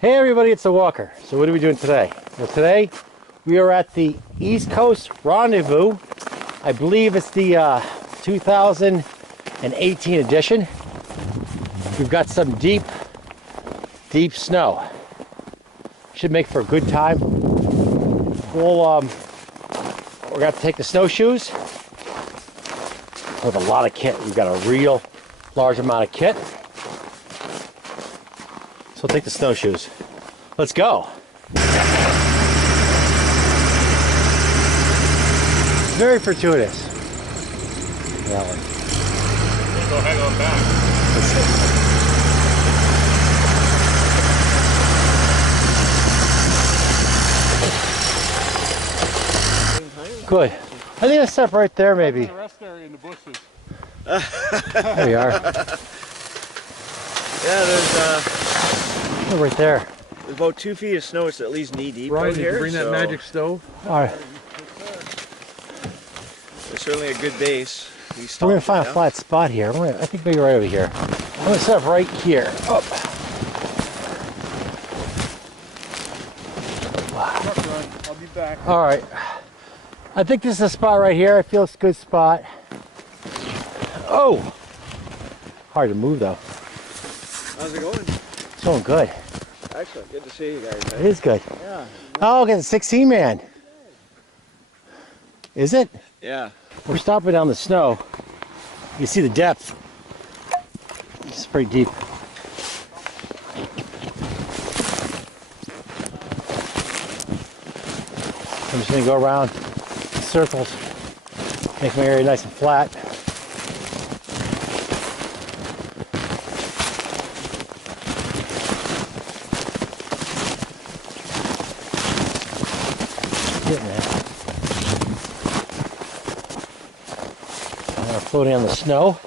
Hey everybody, it's the Walker. So what are we doing today? Well, today we are at the East Coast Rendezvous. I believe it's the 2018 edition. We've got some deep snow. Should make for a good time. We're gonna have to take the snowshoes with a lot of kit. We've got a real large amount of kit. So we'll take the snowshoes. Let's go. Very fortuitous. That one. Go hang on back. Good. I think I'll step right there maybe. The rest area in the bushes. There we are. Yeah, there's Oh, right there. about 2 feet of snow. It's at least knee deep Right out here. bring that magic stove. All right. It's certainly a good base. We're gonna find a flat spot here. I think maybe right over here. I'm gonna set up right here. Up. I'll be back. All right. I think this is a spot right here. I feel it's a good spot. Oh! Hard to move though. How's it going? It's going good. Excellent. Good to see you guys. It is good. Yeah. Oh, look at the 16 man. Is it? Yeah. We're stopping down the snow. You see the depth. It's pretty deep. I'm just going to go around in circles, make my area nice and flat. Getting there. Floating on the snow.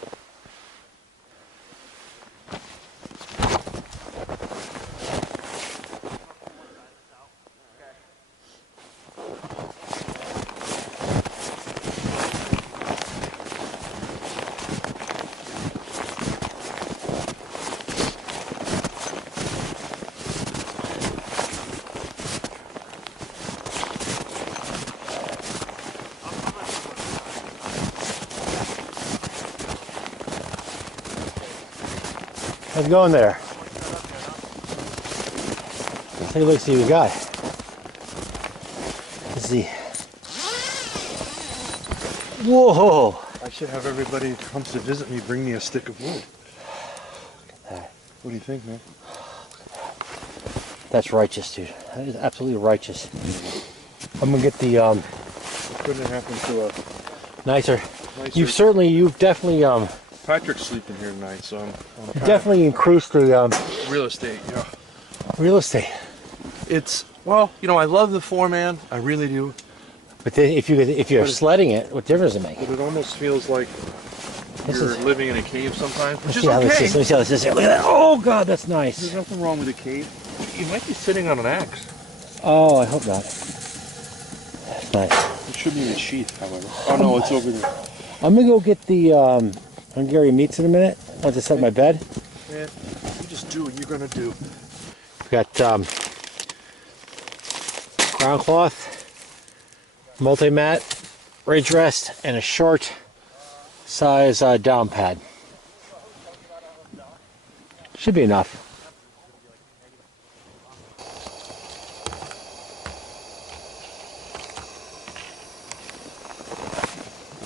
How's it going there? Let's take a look, see what we got. Let's see. Whoa! I should have everybody who comes to visit me bring me a stick of wood. Look at that. What do you think, man? That's righteous, dude. That is absolutely righteous. I'm gonna get the What couldn't have happened to a nicer. You've definitely Patrick's sleeping here tonight, so I'm definitely increased the real estate. Yeah. real estate. It's well, you know, I love the 4-man. I really do. But then if you're sledding it, what difference does it make? But it almost feels like you're living in a cave sometimes, which is Let me okay. see how this is here. Look at that. Oh God, that's nice. There's nothing wrong with a cave. You might be sitting on an axe. Oh, I hope not. That's nice. It should be in a sheath, however. Oh no, it's over there. I'm gonna go get the Hungarian meats in a minute. Once I set my bed. Man, you just do what you're gonna do. We've got ground cloth, multi-mat, ridge rest, and a short size down pad. Should be enough.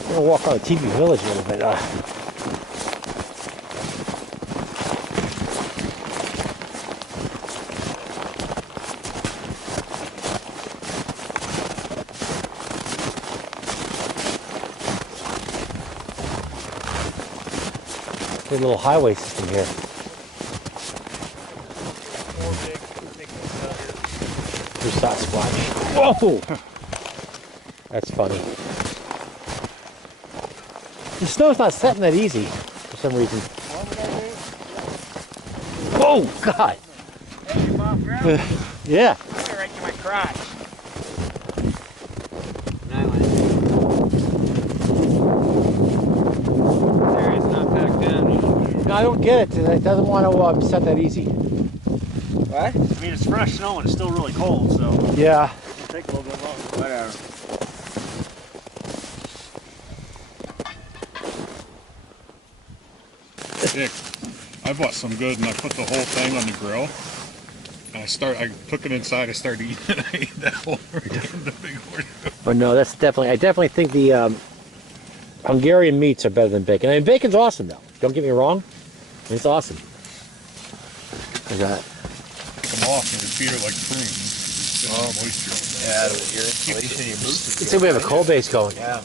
I'm gonna walk on the TV Village a little bit. A little highway system here. There's that splash. Whoa! That's funny. The snow's not setting that easy for some reason. Whoa, God! Yeah. Right to my crotch. I don't get it. It doesn't want to set that easy. What? I mean, it's fresh snow and it's still really cold, so Yeah. it'll take a little bit longer. Whatever. Dick, I bought some good and I put the whole thing on the grill. And I took it inside, I started eating it, I ate that whole the big horse. But no, that's definitely, I definitely think the Hungarian meats are better than bacon. I mean, bacon's awesome though. Don't get me wrong. It's awesome. Look at that. Take them off and feed it like prunes. Oh, moisture. Yeah, your insulation, your boots. Let's see if we have a cold base going. Yeah.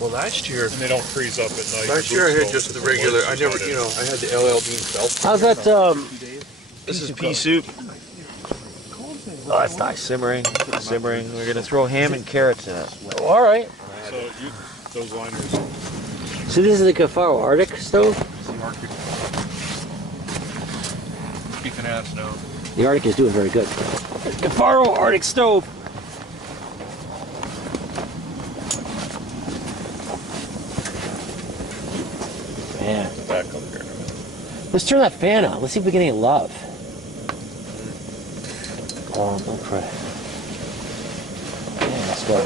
Well, last year, And they don't freeze up at night. last year I had just the regular. I never, you know, I had the LL Bean felt. How's that, This is pea soup. oh, that's nice. Simmering. Simmering. We're gonna throw ham and carrots in it. All right. So those liners. So this is the Kifaru Arctic stove? Keeping ass now. The Arctic is doing very good. Kifaru Arctic stove. Man. Back up here. Let's turn that fan on. Let's see if we get any love. Oh, don't cry. Yeah, let's go.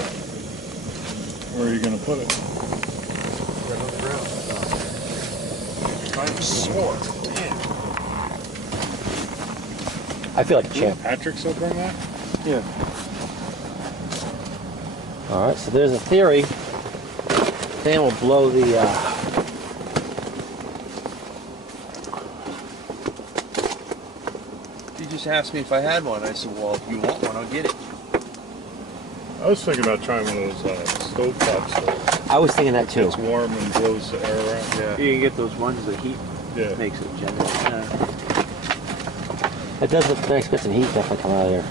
Where are you going to put it? Right on the ground. I'm sore. I feel like a champ. Patrick still bring that? Yeah. All right, so there's a theory. Fan will blow the. You just asked me if I had one. I said, well, if you want one, I'll get it. I was thinking about trying one of those stovetop stoves. I was thinking that too. It's warm and blows the air around. Yeah. You can get those ones that heat Yeah. makes it generous. It does look nice. Got some heat definitely coming out of there.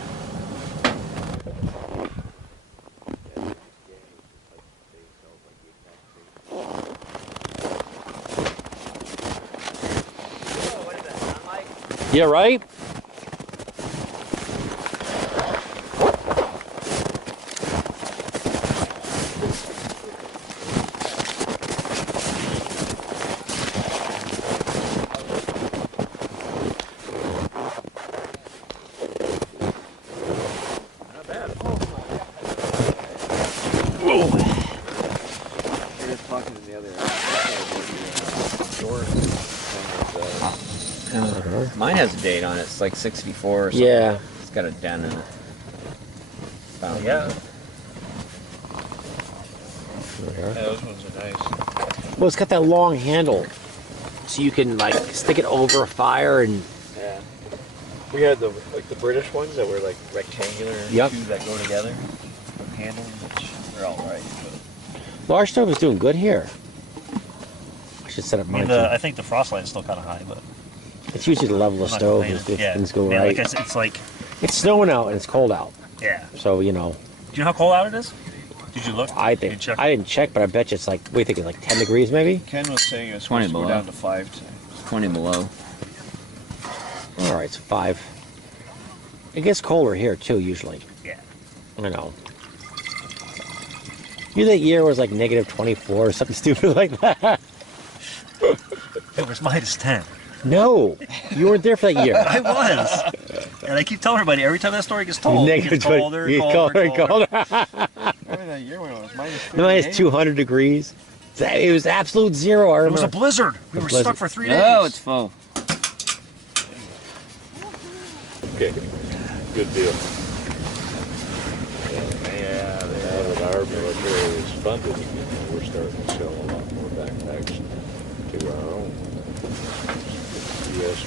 Yeah, right? Mine has a date on it. It's like 64 or something. Yeah. It's got a dent in it. Oh, yeah. Yeah, those ones are nice. Well, it's got that long handle, so you can like stick it over a fire and. Yeah. We had the British ones that were like rectangular, Yep. two that go together with handles, which they're all right. Large stove is doing good here. I should set up mine too. I think the frost line is still kind of high, but It's usually the level of I'm not stove complaining. if things go yeah, right. like it's like, It's snowing out and it's cold out, yeah. so you know. Do you know how cold out it is? Did you look? I Did think you check? I didn't check, but I bet you it's like. What do you think? It's like 10 degrees maybe. Ken was saying it's 20 supposed to go below. down to 5 today. 20 below. All right, so 5. It gets colder here too usually. Yeah. I know. You that year was like negative 24 or something stupid like that. It was minus 10. No, you weren't there for that year. I was. And I keep telling everybody, every time that story gets told, it gets 20 colder, it's colder, and colder. Remember that year when it was minus 58? Minus 200 degrees. It was absolute zero. I It remember. was a blizzard. We were blizzard. stuck for 3 days. Oh, it's full. Okay, good deal. Yeah, Now that our military is funded again, we're starting to sell a lot more backpacks to our own U.S.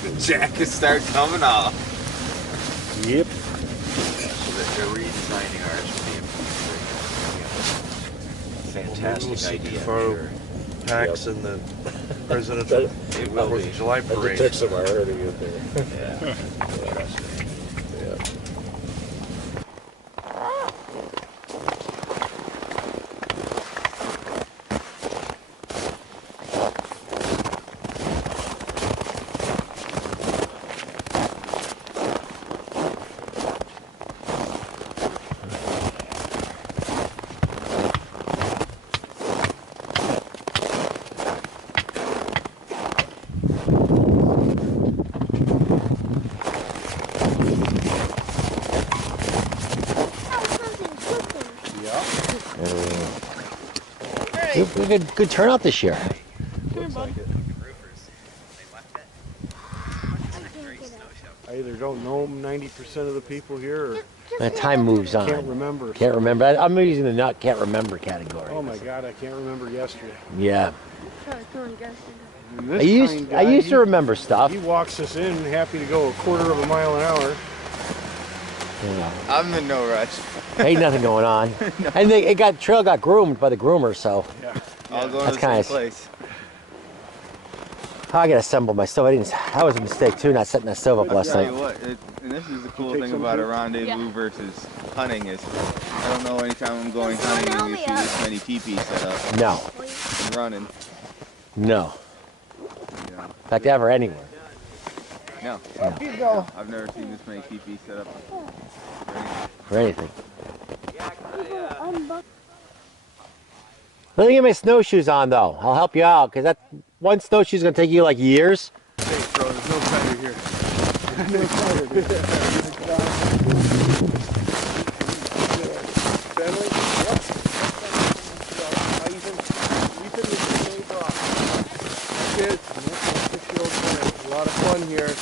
military. jackets start coming off. Yep. So that they're redesigning ours to be a fantastic idea. Kifaru Packs in the president's. That- It will be. July parade. That took some hour to get there. Yeah. Yeah. We had a good turnout this year. I either don't know 90% of the people here, or Man, time moves on. can't remember. Can't remember. I'm using the not can't remember category. Oh my God, I can't remember yesterday. Yeah. And I this used kind I guy, used to remember stuff. He walks us in happy to go a quarter of a mile an hour. Yeah. I'm in no rush. Ain't nothing going on. And trail got groomed by the groomer, so I'll go That's to the kinda same place. I gotta assemble my stove. That was a mistake too, not setting that stove up last Tell night. you what, and this is the cool take thing some about a too? rendezvous versus hunting is I don't know anytime I'm going hunting and you see this many teepees set up No, and running. no. You know. In fact, ever anywhere. No. No. I've never seen this many teepees set up For anything. Let me get my snowshoes on though. I'll help you out because that one snowshoe's gonna take you like years. Hey, bro, there's no cider here. No cider. Family? Yep. Kids, 6-year-old friend. A lot of fun here.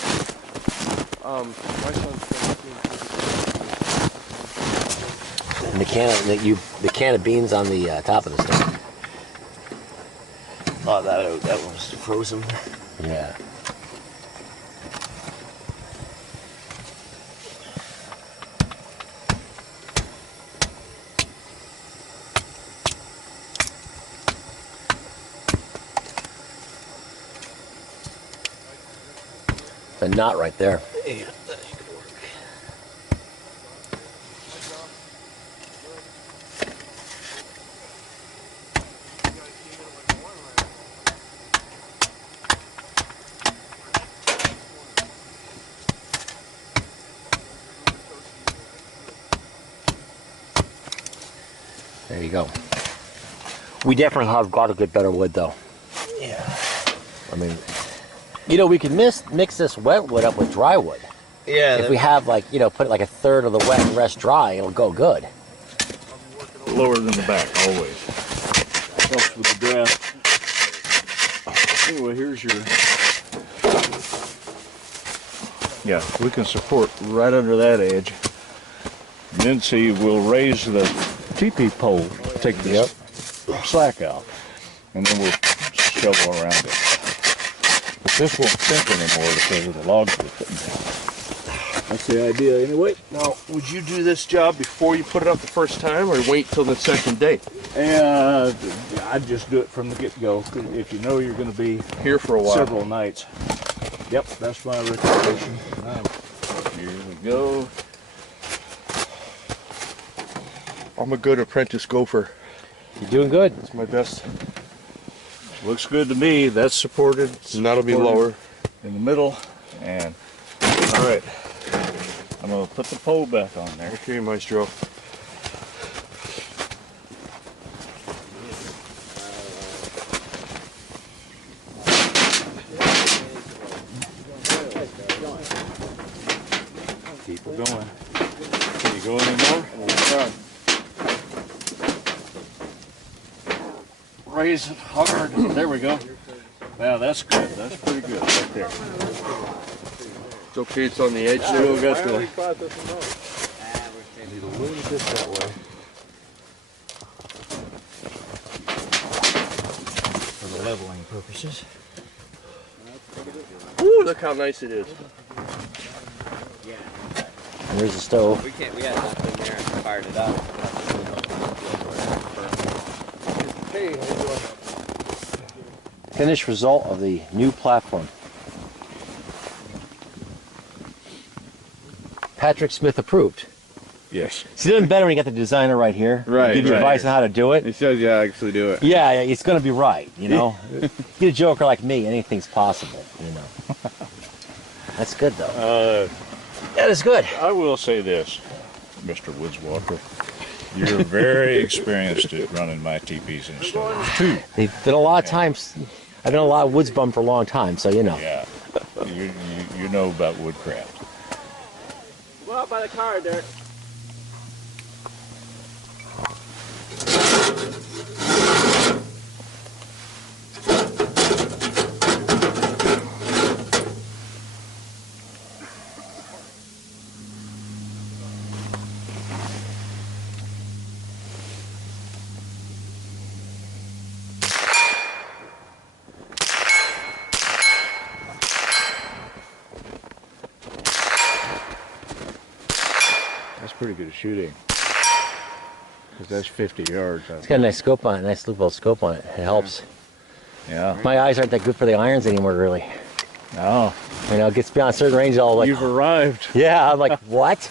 My son's 17. And the can of beans on the top of the stove. Oh, that one was frozen. Yeah. The knot right there. Yeah, that could work. There you go. We definitely have got to get better wood though. Yeah. I mean, you know, we can mix this wet wood up with dry wood. Yeah. If we have like, you know, put like a third of the wet and rest dry, it'll go good. Lower than the back, always. Helps with the draft. Anyway, here's your... Yeah, we can support right under that edge. And then see, we'll raise the teepee pole, take this slack out, and then we'll shovel around it. But this won't sink anymore because of the logs we're putting down. That's the idea anyway. Now, would you do this job before you put it up the first time, or wait till the second day? And I'd just do it from the get-go, if you know you're going to be Here for a while. several nights. Yep, that's my recommendation. Here we go. I'm a good apprentice gopher. You're doing good. It's my best. Looks good to me. That's supported. And that'll be supported lower. in the middle. And all right, I'm gonna put the pole back on there. Okay, Maestro. Keep it going. Can you go anymore? Raise it hard. There we go. Wow, that's good. That's pretty good right there. It's okay, it's on the edge there. Still got the Need a little bit that way. For the leveling purposes. Ooh, look how nice it is. And there's the stove. We had nothing there and fired it up. Hey, how you doing? Finished result of the new platform. Patrick Smith approved. yes. See, it's better when you got the designer right here. Right, Give you right. advice on how to do it. It shows you how to actually do it. Yeah, it's going to be right, you know. Get a joker like me, anything's possible, you know. That's good, though. That is good. I will say this, Mr. Woodswalker. You're very experienced at running my teepees and stuff, too. They've been a lot of times. I've been a lot of woods bum for a long time, so you know. Yeah. You know about woodcraft. Well, out by the car, Derek. pretty good shooting. Because that's 50 yards. It's got a nice scope on it, nice little scope on it. It helps. Yeah. My eyes aren't that good for the irons anymore, really. Oh. You know, it gets beyond a certain range, I'll like, You've arrived. yeah, I'm like, what?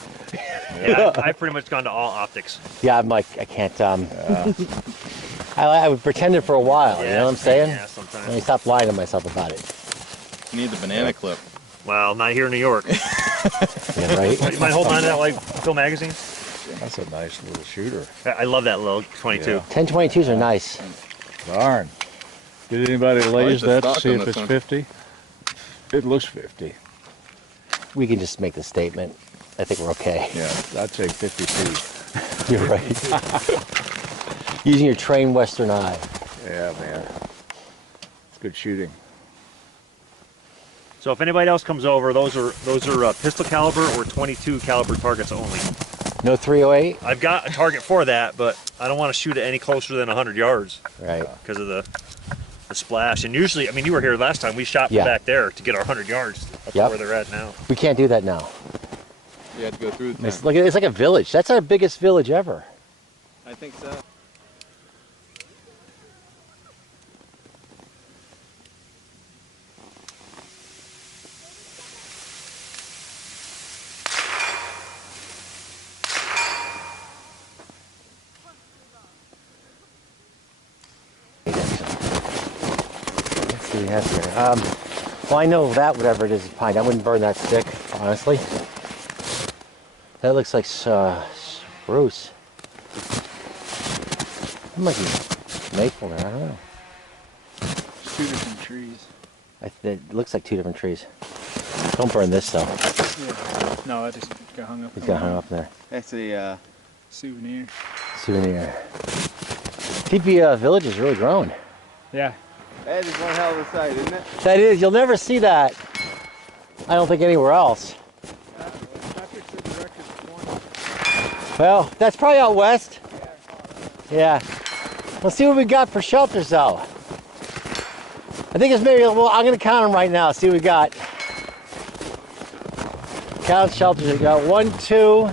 Yeah, I've pretty much gone to all optics. Yeah, I'm like, I can't, I would pretend it for a while, you know what I'm saying? Yeah, sometimes. Let me stop lying to myself about it. You need the banana clip. Well, not here in New York. Yeah, right? You mind holding on to that like Phil magazine? That's a nice little shooter. I love that little 22. Yeah. 1022s are nice. Darn. Did anybody laze the that to stock see on if this it's one. 50? It looks 50. We can just make the statement. I think we're okay. Yeah, I'd say 52. You're right. Using your trained Western eye. Yeah, man. It's good shooting. So if anybody else comes over, those are pistol caliber or 22 caliber targets only. No 308? I've got a target for that, but I don't want to shoot it any closer than 100 yards Right. because of the splash. And usually, I mean, you were here last time. We shot Yeah. from back there to get our 100 yards. That's Yep. where they're at now. We can't do that now. You had to go through the It's like a village. That's our biggest village ever. I think so. Let's see what we have here. Well, I know that whatever it is is pine. I wouldn't burn that stick, honestly. That looks like spruce. It might be maple there. I don't know. Two different trees. It looks like two different trees. Don't burn this though. Yeah. No, I just got hung up. It's got hung up in there. That's a Souvenir. Souvenir. Teepee Village is really grown. Yeah. that is one hell of a sight, isn't it? That is, you'll never see that. I don't think anywhere else. Well, that's probably out west. Yeah. Let's see what we got for shelters though. I think it's maybe, well, I'm gonna count them right now, see what we got. Count shelters, we got 1, 2.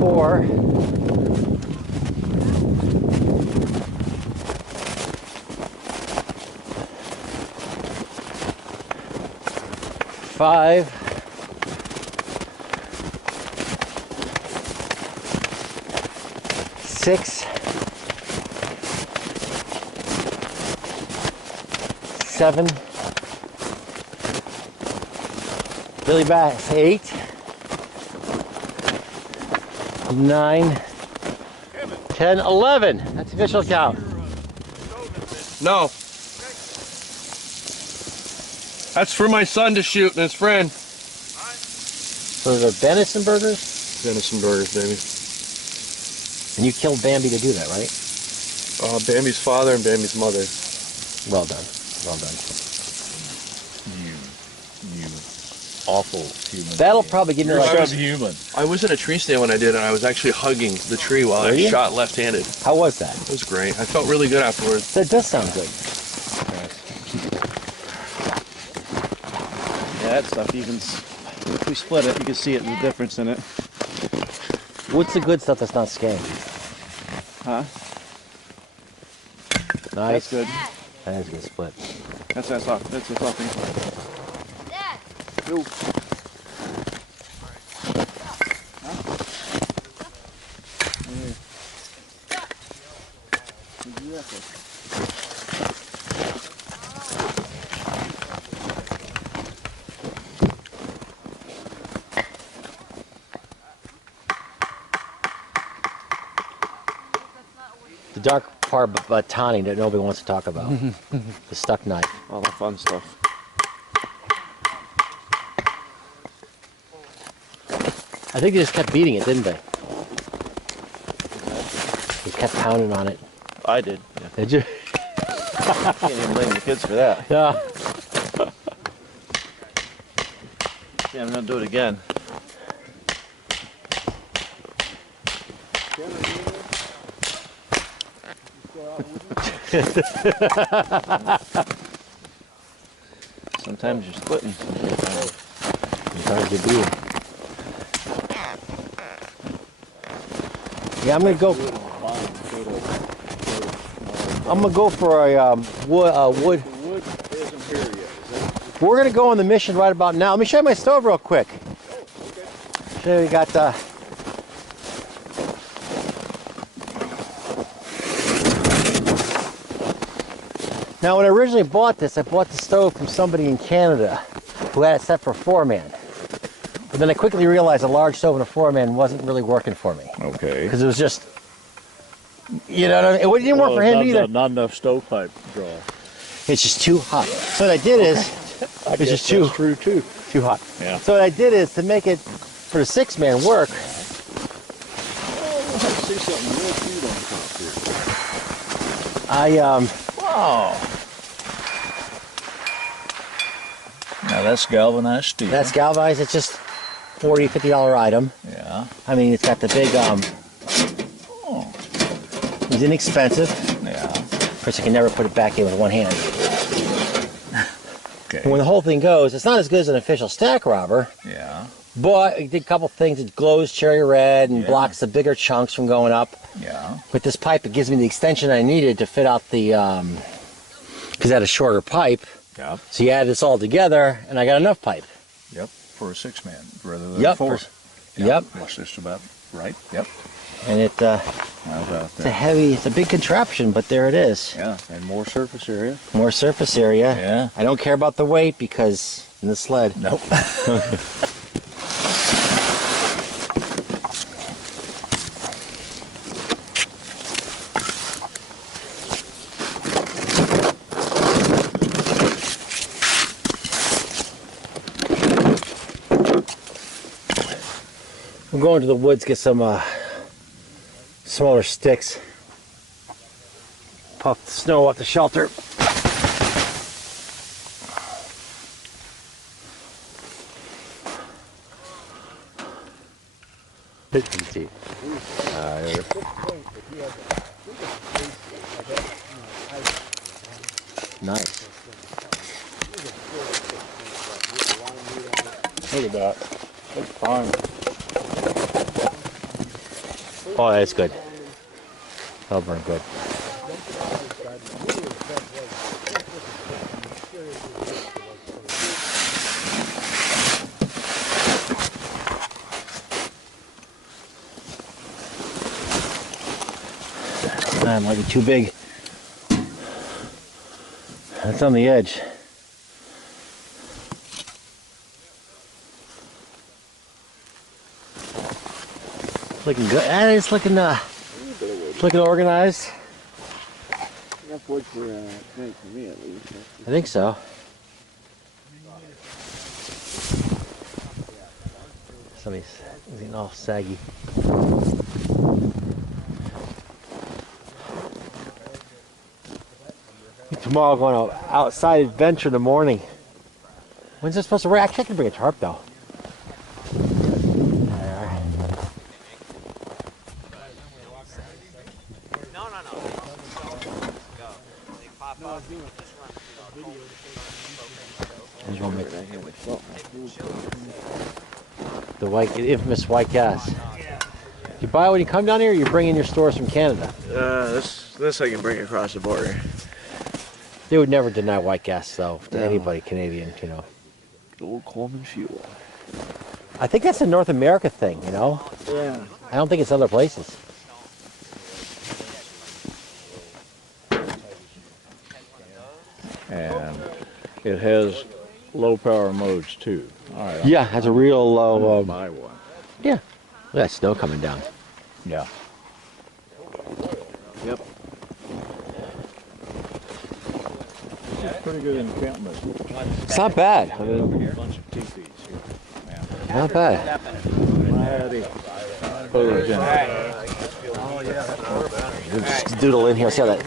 4. 5. 6. 7. Billy Bass, 8. 9. 10, 11. That's official count. No. That's for my son to shoot and his friend. So the venison burgers? Venison burgers, baby. And you killed Bambi to do that, right? Bambi's father and Bambi's mother. Well done. Well done. You awful human. That'll probably give me You're like... subhuman. I was in a tree stand when I did it, and I was actually hugging the tree while Were I you? shot left-handed. How was that? It was great. I felt really good afterwards. That does sound good. Yeah, that stuff even, if we split it, you can see it, the difference in it. What's the good stuff that's not scanned? Huh? Nice. That's good. That is a good split. That's a topping. Yo. The dark part about tawny that nobody wants to talk about. The stuck knife. All the fun stuff. I think they just kept beating it, didn't they? They kept pounding on it. I did. Yeah. Did you? Can't even blame the kids for that. Yeah. Yeah, I'm gonna do it again. Sometimes you're splitting. Sometimes you do. Yeah, I'm gonna go for a wood. Wood isn't here yet. We're gonna go on the mission right about now. Let me show you my stove real quick. Show you, we got Now, when I originally bought this, I bought the stove from somebody in Canada who had it set for a 4-man. But then I quickly realized a large stove and a 4-man wasn't really working for me. Okay. Because it was just, you know what I mean? It didn't work for him either. Not enough stovepipe draw. It's just too hot. So what I did is, it's just too true too. Too hot. Yeah. So what I did is, to make it for the 6-man work, I see something real cute on top here. Wow. Now that's galvanized steel. that's galvanized. It's just $40, $50 item. Yeah. I mean, it's got the big, it's inexpensive. Yeah. Of course, I can never put it back in with one hand. Okay. And when the whole thing goes, it's not as good as an official stack robber, Yeah. but it did a couple things. It glows cherry red and Yeah. blocks the bigger chunks from going up. Yeah. With this pipe, it gives me the extension I needed to fit out the, because I had a shorter pipe. Yep. So you add this all together, and I got enough pipe. Yep. For a 6-man rather than Yep, 4. for- yep. That's just about right. Yep. And it, How about it's a that? heavy, it's a big contraption, but there it is. Yeah. And more surface area. More surface area. Yeah. I don't care about the weight because in the sled. Nope. I'm going to the woods, get some smaller sticks. Puff the snow off the shelter. Nice. Look at that. That's fine. Oh, that's good. That'll burn good. That might be too big. That's on the edge. Looking good. It's looking organized. Enough wood for drink for me at least. I think so. Somebody's getting all saggy. Tomorrow going on an outside adventure in the morning. When's it supposed to rain? Actually, I can bring a tarp though. The infamous white gas. You buy it when you come down here, or you bring in your stores from Canada? This I can bring across the border. They would never deny white gas, though, to anybody Canadian, you know. Old Coleman fuel. I think that's a North America thing, you know? Yeah. I don't think it's other places. And it has low power modes too. All right. Yeah, has a real low. Buy one. Yeah. Look at that snow coming down. Yeah. Yep. Pretty good encampment. It's not bad. I A mean, bunch of teepees here. not bad. Mighty. Pose in it. Just doodle in here. See how that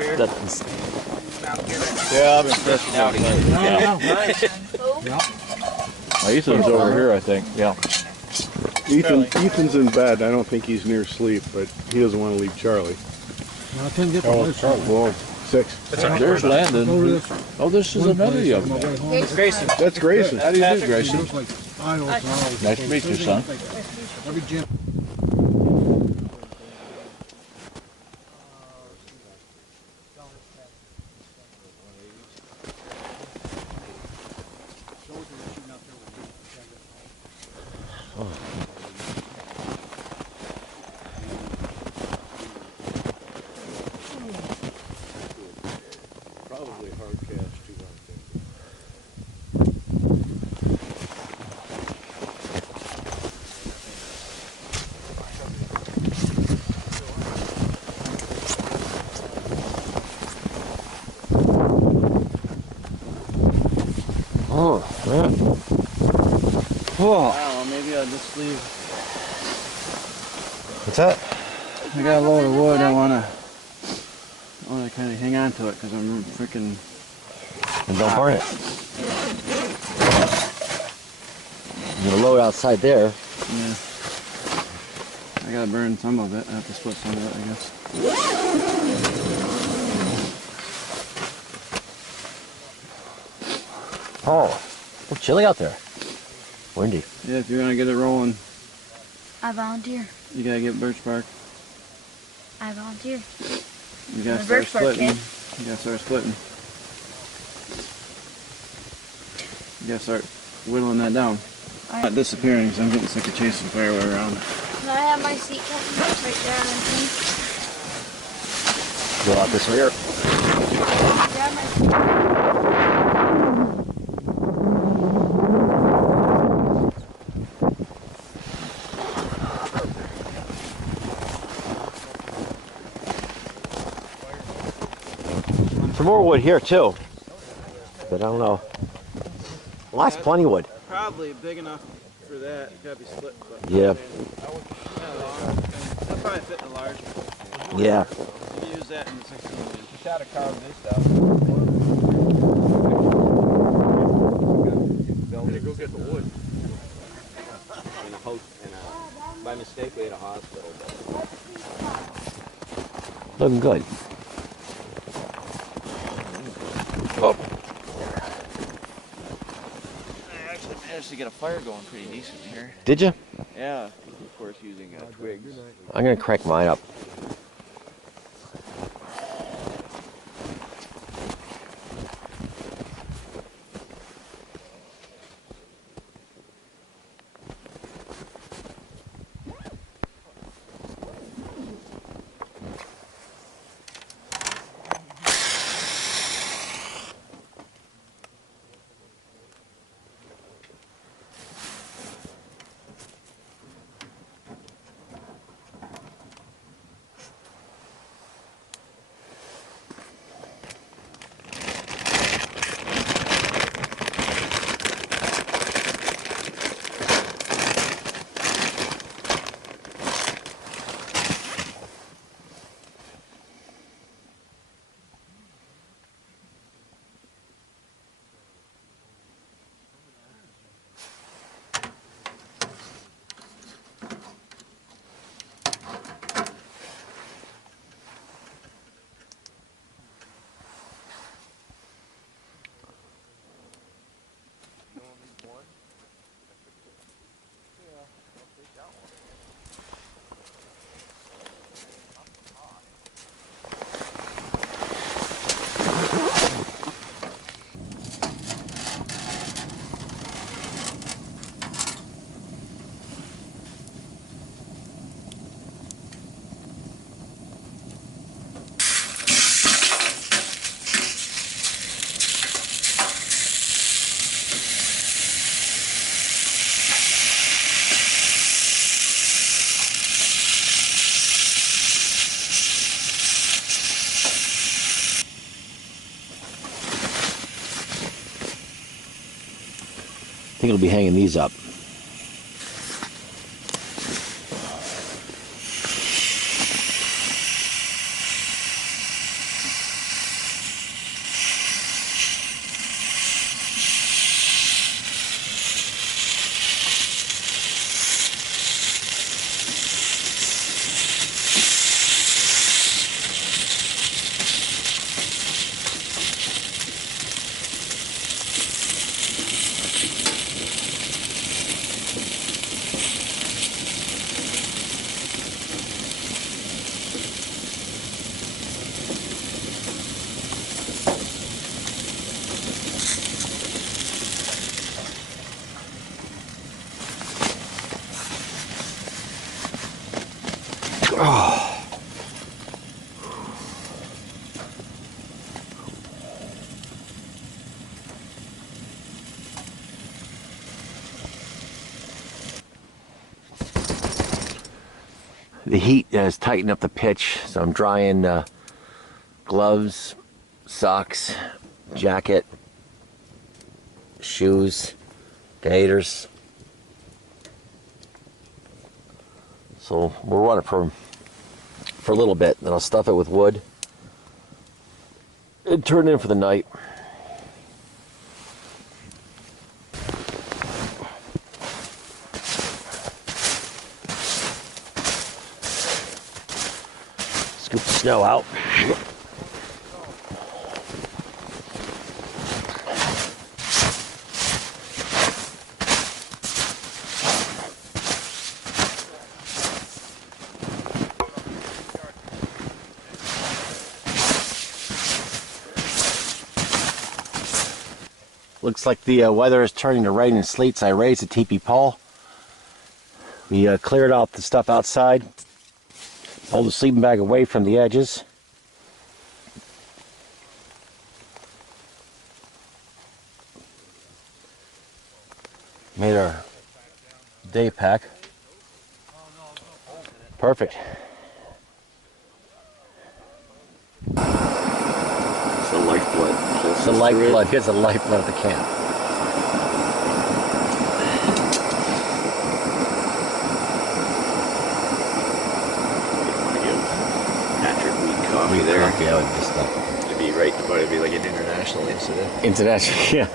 Yeah, I've been stressing out. Ethan's over here, I think. Yeah. Ethan's in bed. I don't think he's near sleep, but he doesn't want to leave Charlie. I couldn't get the Oh, lights sorry. on. Well, 6. There's Landon. Over this one. Oh, this is another young On my way man. home. Grayson. That's Grayson. How do you do, It Grayson? looks like idols and all. Nice to meet you, son. Every gym. Probably hard cast 250. Oh, man. Oh, Well, maybe I'll just leave. what's that? I got a load of wood. I wanna kind of hang on to it because I'm freaking. And don't burn it. You're gonna load outside there. Yeah. I gotta burn some of it. I have to split some of it, I guess. Oh, it's chilly out there. Windy. Yeah, if you're gonna get it rolling, I volunteer. you gotta get birch bark. I volunteer. You gotta I'm a start birch bark splitting. kid. You gotta start splitting. You gotta start whittling that down. Alright. Not disappearing because I'm getting sick of chasing firewood around. Can I have my seat captain right there on the Go out this way here. thing? Grab my seat. Some more wood here too. But I don't know. Well, that's plenty of wood. Probably big enough for that. It gotta be split. But Yeah. That'll probably fit in a large. Yeah. You can use that in the 16 inch. You gotta carve this out. Go get the wood. By mistake, we had a hospital. Looking good. Oh. I actually managed to get a fire going pretty decent here. Did you? Yeah, of course using twigs. I'm gonna crank mine up. I think it'll be hanging these up. The heat has tightened up the pitch, so I'm drying gloves, socks, jacket, shoes, gaiters. So we'll run it for a little bit, then I'll stuff it with wood and turn it in for the night. Scoop the snow out. Looks like the weather is turning to rain and sleet, so I raised the teepee pole. We cleared out the stuff outside, pulled the sleeping bag away from the edges. Made our day pack. Perfect. It's the lifeblood. It's the lifeblood. Here's the lifeblood of the camp. Patrick wheat coffee there. Coffee, I would just stuff. It'd be right, but it'd be like an international incident. International, yeah.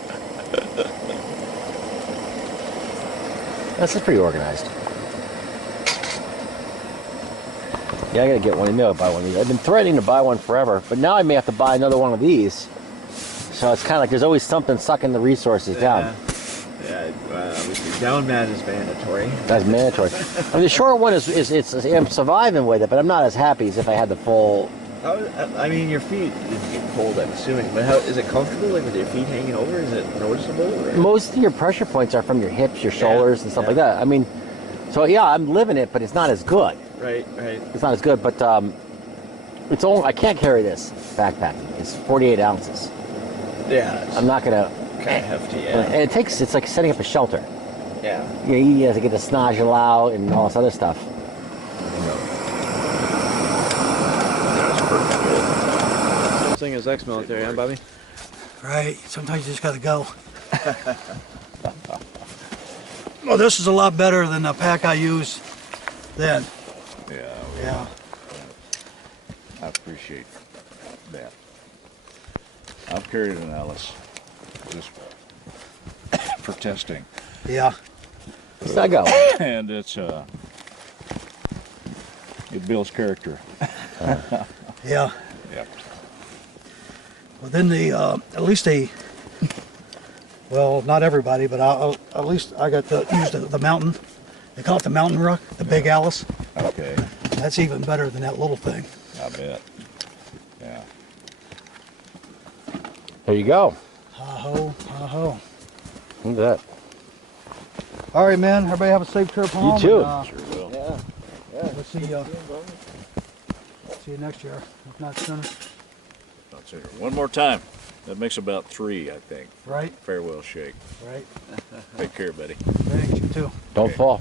This is pretty organized. Yeah, I gotta get one. I know I buy one of these. I've been threatening to buy one forever, but now I may have to buy another one of these. So it's kind of like there's always something sucking the resources down. Yeah, down mat is mandatory. That's mandatory. I mean, the short one is I'm surviving with it, but I'm not as happy as if I had the full. I mean, your feet get cold, I'm assuming, but how is it comfortable? Like with your feet hanging over, is it noticeable? Or? Most of your pressure points are from your hips, your shoulders, and stuff like that. I mean, so yeah, I'm living it, but it's not as good. Right. It's not as good, but it's only I can't carry this backpacking. It's 48 ounces. Yeah. I'm not gonna. Kind of hefty, yeah. And it's like setting up a shelter. Yeah. You have to get the snodule out and all this other stuff. This thing is ex-military, huh, Bobby? Right. Sometimes you just gotta go. Well, this is a lot better than the pack I used then. Yeah. I appreciate that. I've carried an Alice just for testing. Yeah. Where's that go? And it builds character. Yeah. Yep. Well, then at least well, not everybody, but at least I got to use the mountain. They call it the mountain ruck, the big Alice. Okay. That's even better than that little thing. I bet. Yeah. There you go. Ha-ho, ha-ho. Look at that. All right, man. Everybody have a safe trip home. You too. And, Sure will. Yeah. We'll see you next year, if not sooner. That's it. One more time. That makes about 3, I think. Right? Farewell shake. Right. Take care, buddy. Thanks, you too. Don't fall.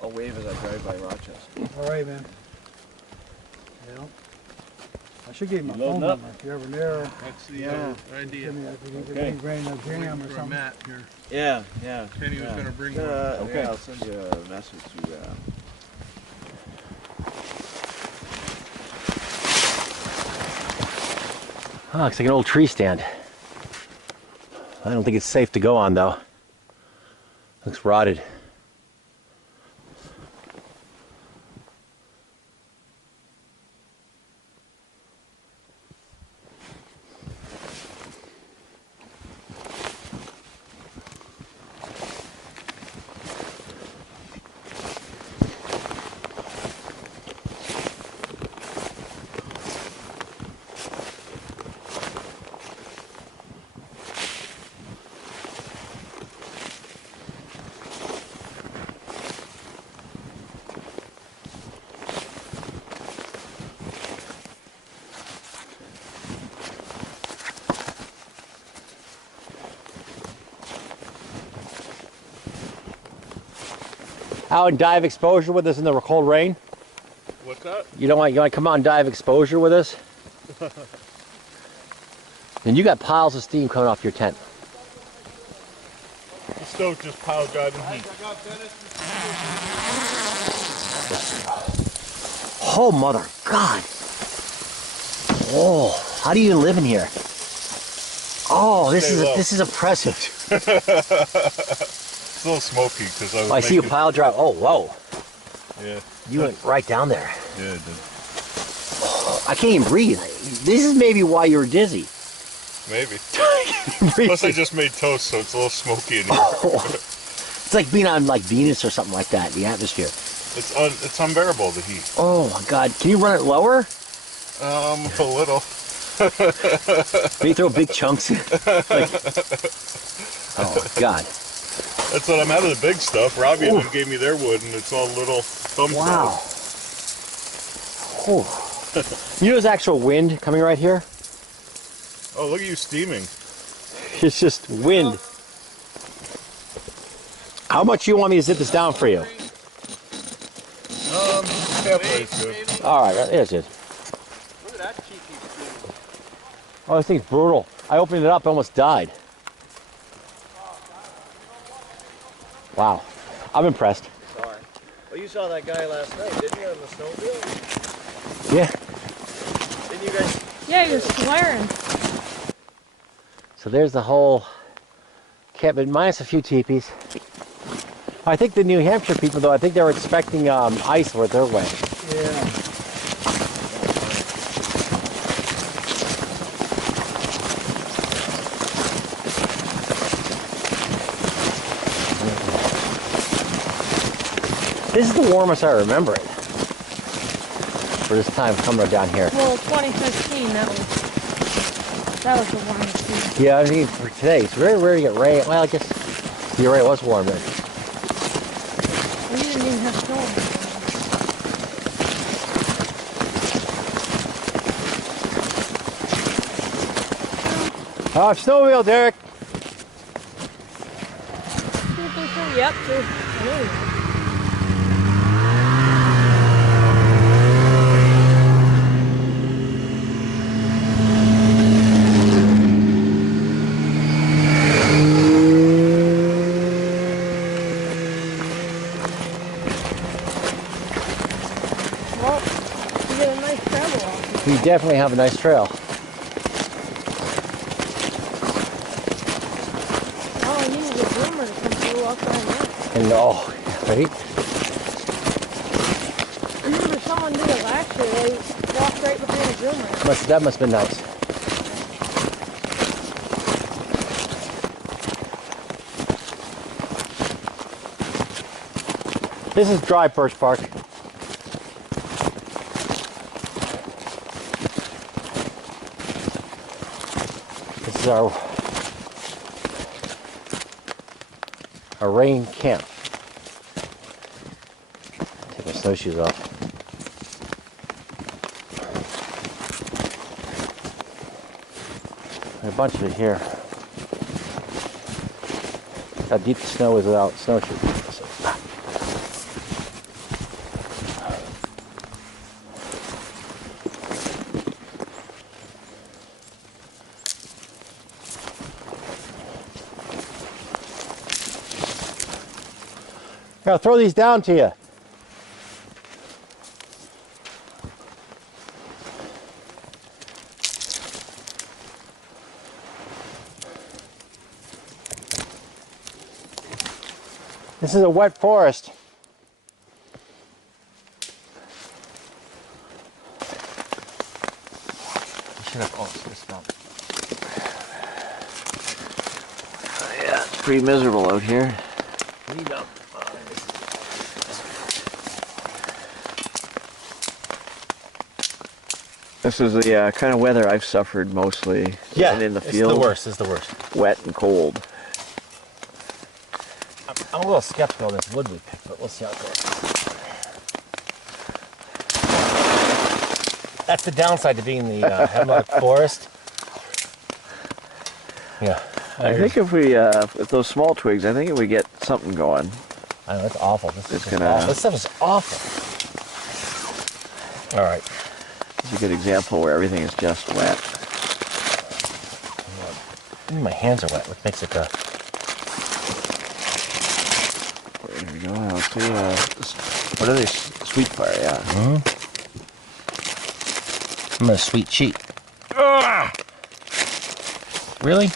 I'll wave as I drive by Rochester. All right, man. Yeah. I should give you my You loading phone up? number if you're ever there. That's the idea. Give me if you Okay. ran a jam or For a something. mat here. Yeah. Kenny was gonna bring one. Okay. I'll send you a message to Oh, looks like an old tree stand. I don't think it's safe to go on though. Looks rotted. Out in dive exposure with us in the cold rain. What's that? You want to come out and dive exposure with us? And you got piles of steam coming off your tent. The stove just pile driving heat. Oh, mother God. Oh, how do you live in here? Oh, this is impressive. It's a little smoky because I was I see a pile drive. Oh, whoa. Yeah. You went right down there. Yeah, it did. I can't even breathe. This is maybe why you were dizzy. Maybe. Plus I just made toast, so it's a little smoky in here. Oh. It's like being on like Venus or something like that, the atmosphere. It's unbearable, the heat. Oh my God. Can you run it lower? A little. Maybe throw big chunks in. Like, oh God. That's what I'm out of the big stuff. Robbie and them gave me their wood, and it's all little thumb wow. Oh. You know there's actual wind coming right here? Oh, look at you steaming. It's just wind. How much do you want me to zip this down for you? Halfway is good. All right, there's it. Look at that cheeky steam. Oh, this thing's brutal. I opened it up, almost died. Wow, I'm impressed. Sorry. Well, you saw that guy last night, didn't you, on the snowmobile? Yeah. Didn't you guys? Yeah, he was swearing. So there's the whole cabin, minus a few teepees. I think the New Hampshire people, though, I think they were expecting ice with their way. Yeah. This is the warmest I remember it. For this time coming down here. Well, 2015, that was the warmest season. Yeah, I mean, for today, it's very rare to get rain. Well, I guess you're right, it was warm then. We didn't even have snow. Oh, snowmobile, Derek. Yep. Well, you get a nice travel off. We definitely have a nice trail. Oh, you need a groomer to come through walk right now. And oh, right? I remember someone did it last year. They walked right behind a groomer. That must have been nice. This is dry Birch Park. This is our rain camp. Take my snowshoes off. There's a bunch of it here. How deep the snow is without snowshoes. Here, I'll throw these down to you. This is a wet forest. Yeah, it's pretty miserable out here. This is the kind of weather I've suffered mostly. Yeah, and in the it's field. the worst. It's the worst. Wet and cold. I'm a little skeptical of this wood we picked, but we'll see how it goes. That's the downside to being in the hemlock forest. Yeah. I think if we, with those small twigs, I think if we get something going. I know, it's awful. This It's is gonna- awful. This stuff is awful. All right. It's a good example where everything is just wet. My hands are wet, which makes it There we go. I'll see. What are they? Sweet fire, yeah. I'm gonna sweet cheat. Ugh! Really?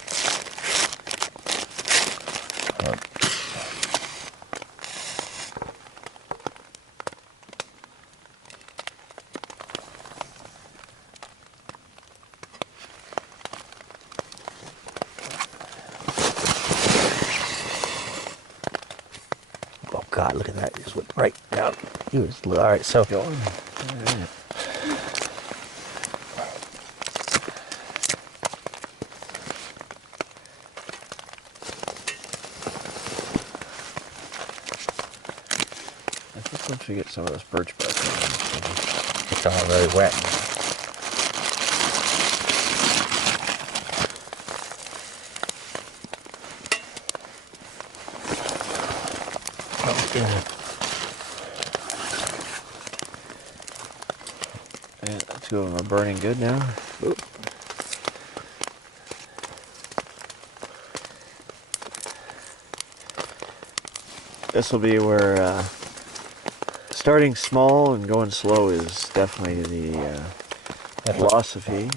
Oh God, look at that. It just went right down. All right, so. Once we get some of this birch bark on, It's all really wet. yeah, two of them are burning good now. Oop. This will be where starting small and going slow is definitely the philosophy.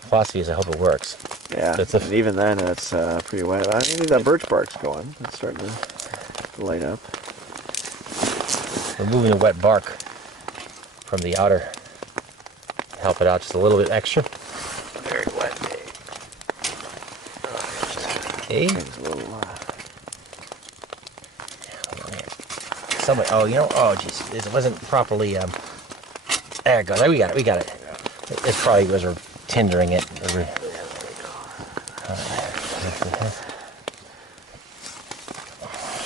Philosophy is I hope it works. Yeah, and even then it's pretty wet. I think that birch bark's going. It's starting to light up. Removing the wet bark from the outer. Help it out just a little bit extra. Very wet. Okay. Things a little. Somebody, oh geez, it wasn't properly, there it goes, we got it. It's probably because we're tindering it.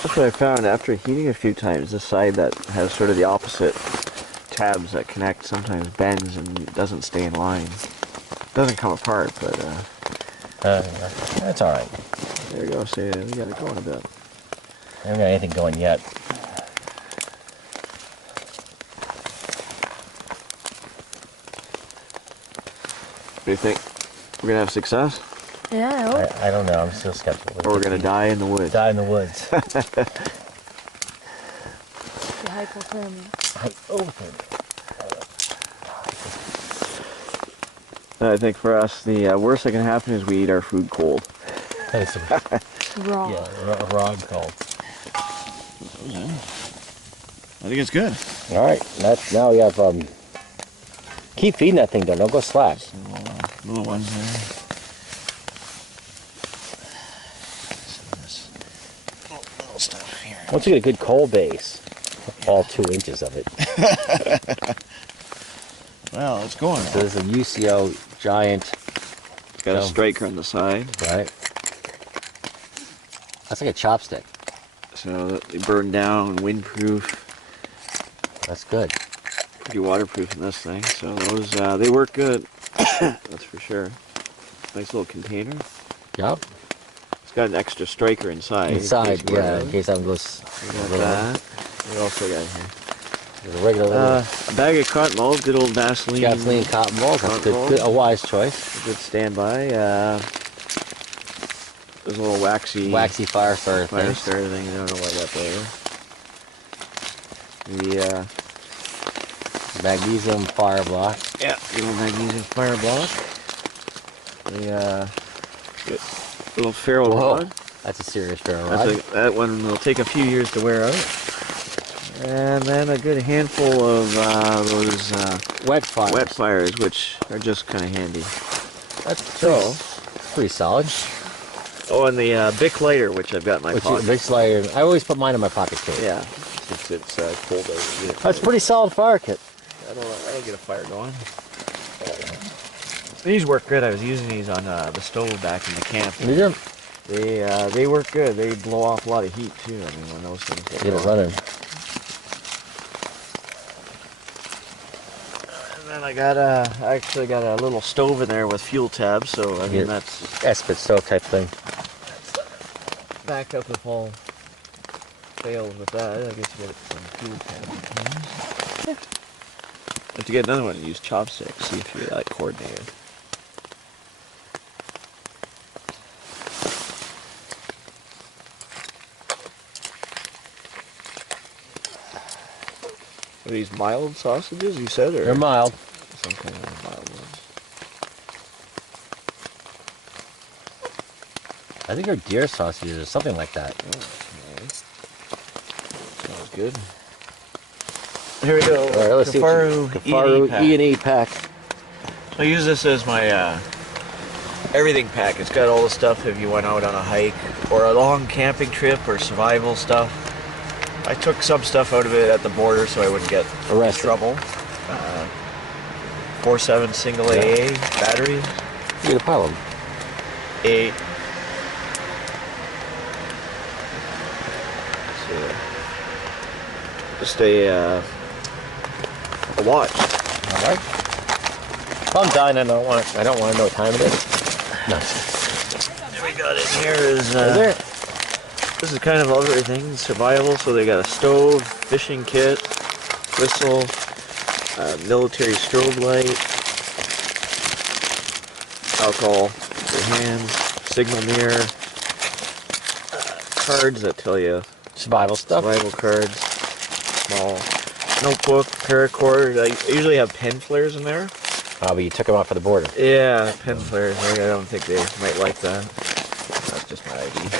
That's what I found after heating a few times. The side that has sort of the opposite tabs that connect sometimes bends and doesn't stay in line. It doesn't come apart, but that's all right. There you go. See, we got it going a bit. I haven't got anything going yet. What do you think? We're gonna have success? Yeah, I hope. I don't know. I'm still skeptical. Or we're gonna die in the woods. Die in the woods. The hypothermia. I think for us, the worst that can happen is we eat our food cold. Raw. Yeah, raw and cold. Yeah. I think it's good. All right, now we have. Keep feeding that thing, though. Don't go slack. Little ones there. Little stuff here. Once you get a good coal base, all 2 inches of it. Well, it's going. So there's a UCO giant. It's got a striker on the side. Right. That's like a chopstick. So they burn down, windproof. That's good. Pretty waterproof in this thing. So those they work good. That's for sure. Nice little container. Yep. It's got an extra striker inside. Inside, yeah, in case something goes. We got that. What else we got here? There's a regular a bag of cotton balls, good old Vaseline. gasoline cotton balls. That's good, a wise choice. A good standby. There's a little waxy fire starter thing. I don't know why that there. The magnesium fire block. Yeah, little magnesium fire block. The little ferro rod. That's a serious ferro rod. That one will take a few years to wear out. And then a good handful of those wet fires, which are just kind of handy. That's pretty solid. Oh, and the Bic lighter, which I've got in my pocket. Bic lighter. I always put mine in my pocket too. Yeah, since it's cold out. That's a pretty solid fire kit. I don't get a fire going. These work good. I was using these on the stove back in the camp. Did you? They work good. They blow off a lot of heat too. I mean, when those things get it running. And then I actually got a little stove in there with fuel tabs. So I mean that's Esprit stove type thing. Back up if all fails with that. I guess you get some fuel tabs. If you get another one, use chopsticks. See if you're that coordinated. Are these mild sausages, you said? Or They're mild. some kind of mild ones? I think they're deer sausages or something like that. Oh, nice. Sounds good. Here we go. All right, let's Kifaru see Kifaru E&E pack. I use this as my everything pack. It's got all the stuff if you went out on a hike or a long camping trip or survival stuff. I took some stuff out of it at the border so I wouldn't get in trouble. 4.7 single AA batteries. You get a pile of them. 8. Just a watch. All right. If I'm dying, I don't want to know what time it is. No. We got in here is there? This is kind of everything. Survival, so they got a stove, fishing kit, whistle, military strobe light, alcohol for hands, signal mirror, cards that tell you survival stuff. Survival cards, small notebook, paracord. I usually have pen flares in there. Oh, but you took them out for the border. Yeah, pen flares. I don't think they might like that. That's just my ID.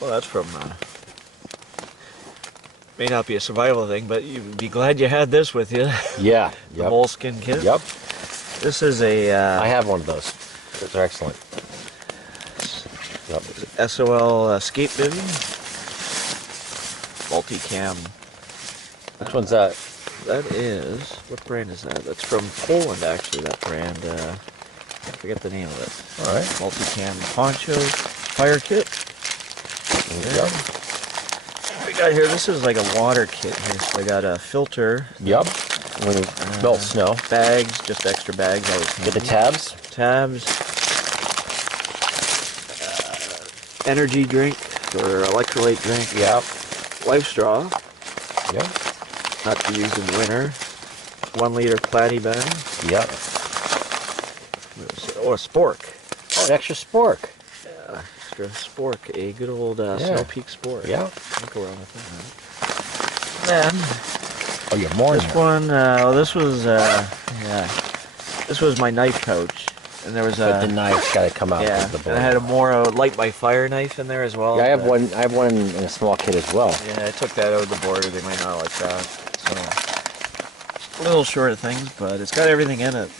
Well, that's from, may not be a survival thing, but you'd be glad you had this with you. Yeah. The moleskin kit. Yep. This is a... I have one of those. Those are excellent. Yep. SOL escape bivvy. Multicam. Which one's that? That is... What brand is that? That's from Poland, actually, that brand. I forget the name of it. All right. Multicam ponchos. Fire kit. Yep. We got here, this is like a water kit here. So I got a filter. Yep. When you melt snow. Bags, just extra bags. Get the tabs. Tabs. Energy drink or electrolyte drink. Yep. Life straw. Yep. Not to use in winter. 1 liter platy bag. Yep. Oh, a spork. Oh, an extra spork. Yeah, extra spork. A good old Snow Peak spork. Yeah. I'll go around with that. Then. Oh, you have more. This one. This was. Yeah. This was my knife pouch, and there was But the knife's got to come out. Yeah. Of the And I had a more light by fire knife in there as well. Yeah, I have one. I have one in a small kit as well. Yeah, I took that out of the border. They might not like that. So a little short of things, but it's got everything in it.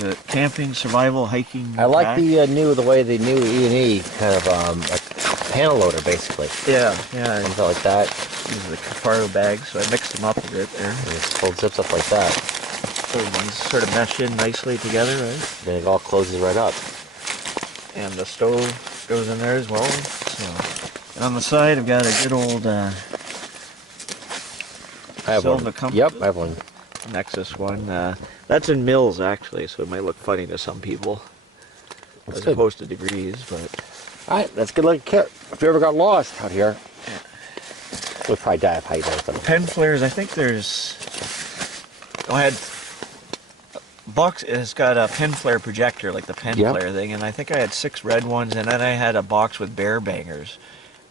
The camping, survival, hiking. I like pack. the way the new E&E kind of a panel loader basically. Yeah. Something like that. These are the Kifaru bags, so I mixed them up a bit there. And it folds zips up like that. So these sort of mesh in nicely together, right? Then it all closes right up. And the stove goes in there as well. So, and on the side, I've got a good old I have Silva one. Compass. Yep, I have one. Nexus one. That's in mils actually, so it might look funny to some people, That's as good. opposed to degrees. But All right, that's good looking kit. If you ever got lost out here, we'll probably die of height or something. pen flares, I think there's. I had box. It's got a pen flare projector, like the pen flare thing, and I think I had 6 red ones, and then I had a box with bear bangers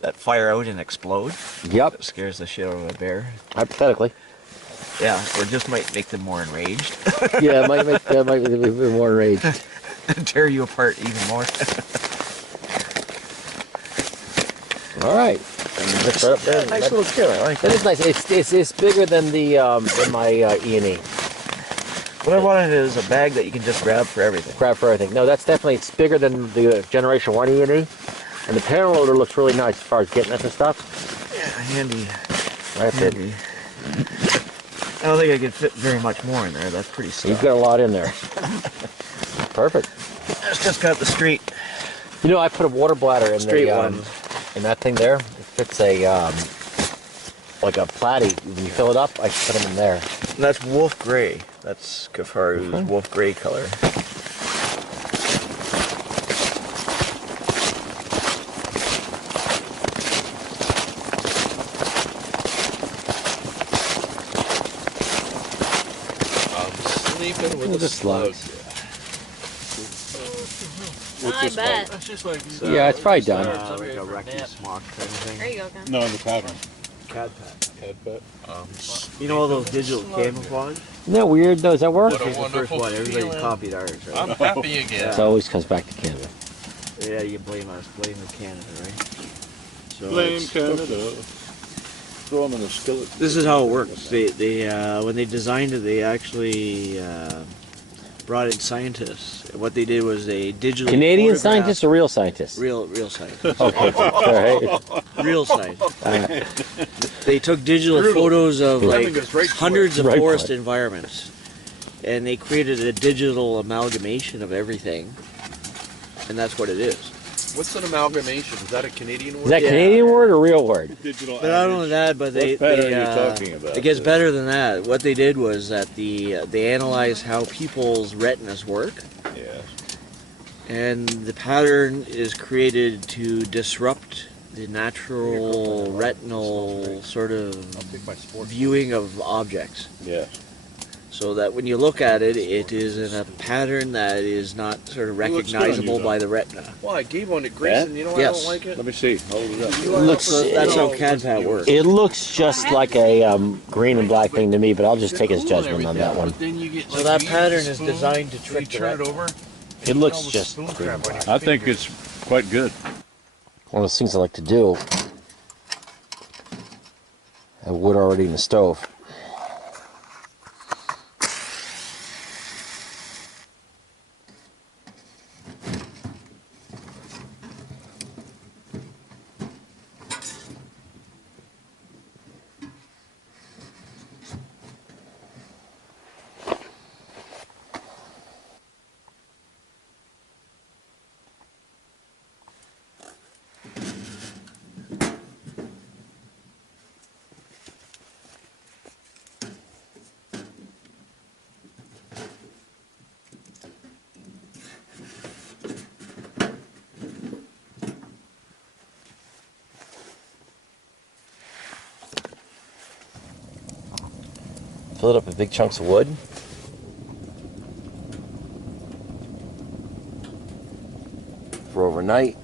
that fire out and explode. Yep. That scares the shit out of a bear. Hypothetically. Yeah, or just might make them more enraged. Yeah, it might make me more enraged. Tear you apart even more. All right. That's right up there. Nice little kit. I like That is nice. It's bigger than the than my E&E. What I wanted is a bag that you can just grab for everything. Grab for everything. No, that's definitely it's bigger than the Generation 1 E&E. And the panel loader looks really nice as far as getting at the stuff. Yeah, handy. Right handy. I don't think I could fit very much more in there. That's pretty stuff. You've got a lot in there. Perfect. It's just got the street. You know, I put a water bladder in Straight the one. in that thing there. It fits a like a platy. When you fill it up, I put them in there. And that's wolf gray. That's Kifaru's wolf gray color. Little the slugs. I bet. That's just like Yeah, it's probably done. Like a recce smock kind of thing. There you go, Ken. No, the pattern. Cat pat. Head pet. You know all those digital camouflage? Isn't that weird? Does that work? What a Here's the first wonderful one. Everybody's feeling. copied ours, right? I'm happy again. It always comes back to Canada. Yeah, you blame us. Blame the Canada, right? So Blame it's- Canada. Throw them in the skillet. This is how it works. They when they designed it, they actually brought in scientists. What they did was they digitally Canadian photographed- scientists or real scientists? Real scientists. Okay, all right. Real scientists. They took digital photos of like hundreds of Right forest foot. environments, and they created a digital amalgamation of everything, and that's what it is. What's an amalgamation? Is that a Canadian word? Is that Yeah. Canadian word or real word? Digital But not only that, but they, What pattern they are you talking about? it gets better than that. What they did was that they analyzed how people's retinas work, Yes. and the pattern is created to disrupt the natural retinal sort of viewing of objects. Yes. So that when you look at it, it is in a pattern that is not sort of looks good on you, recognizable though. by the retina. Well, I gave one to Grayson. You know why I Yes. don't like it? Let me see. Hold it up. It looks, So that's how CAD works. it looks just like a green and black thing to me, but I'll just take his judgment on that one. But then you get So like, that you use pattern a is spoon, designed to you trick the turn it retina. over. It looks just green and black. I think it's quite good. One of those things I like to do. I have wood already in the stove. Fill it up with big chunks of wood. For overnight.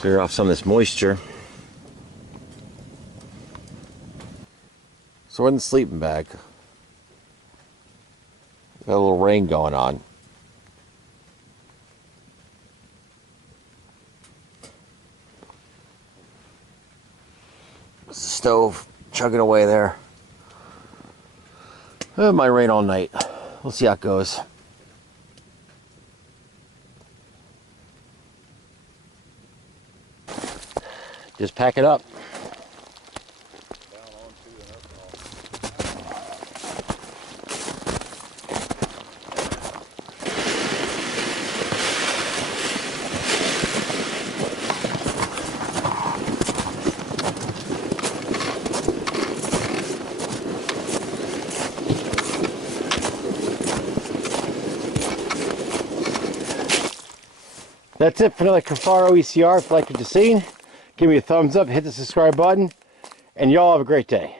Clear off some of this moisture. So we're in the sleeping bag. Got a little rain going on. It's the stove chugging away there. It might rain all night. We'll see how it goes. Just pack it up. That's it for another Kifaru ECR. If you like what you've seen, give me a thumbs up, hit the subscribe button, and y'all have a great day.